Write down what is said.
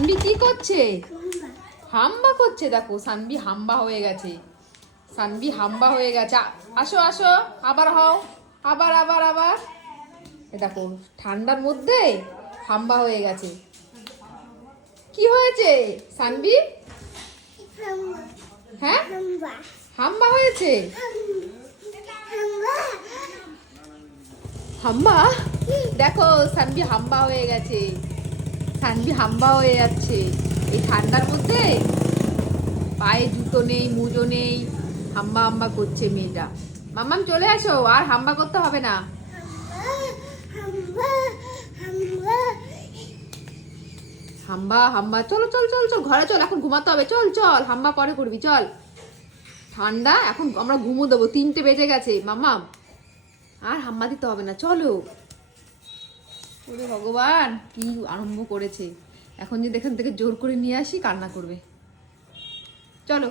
সানবি কি করছে? হাম্বা করছে, দেখো, সানবি হাম্বা হয়ে গেছে। সানবি হাম্বা হয়ে গেছে। আসো আসো, আবার হও, আবার আবার আবার। দেখো, ঠান্ডার মধ্যে হাম্বা হয়ে গেছে। কি হয়েছে, সানবি? হ্যাঁ? হাম্বা হয়েছে? হাম্বা? দেখো, সানবি হাম্বা হয়ে গেছে। সানবি হাম্বা হয়ে যাচ্ছে। এই ঠান্ডার মধ্যে পায়ে জুতো নেই মুজো নেই হাম্বা হাম্বা করছে মেয়েটা। মাম্মাম চলে আসো আর হাম্বা করতে হবে না। হাম্বা হাম্বা চলো চল চল চল ঘরে চল এখন ঘুমাতে হবে। চল চল হাম্বা পরে করবি চল। ঠান্ডা এখন আমরা ঘুমো দেবো তিনটে বেজে গেছে মাম্মাম। আর হাম্মা দিতে হবে না চলো। ওরে ভগবান, কি আরম্ভ করেছে। এখন যদি এখান থেকে জোর করে নিয়ে আসি, কান্না করবে। চলো।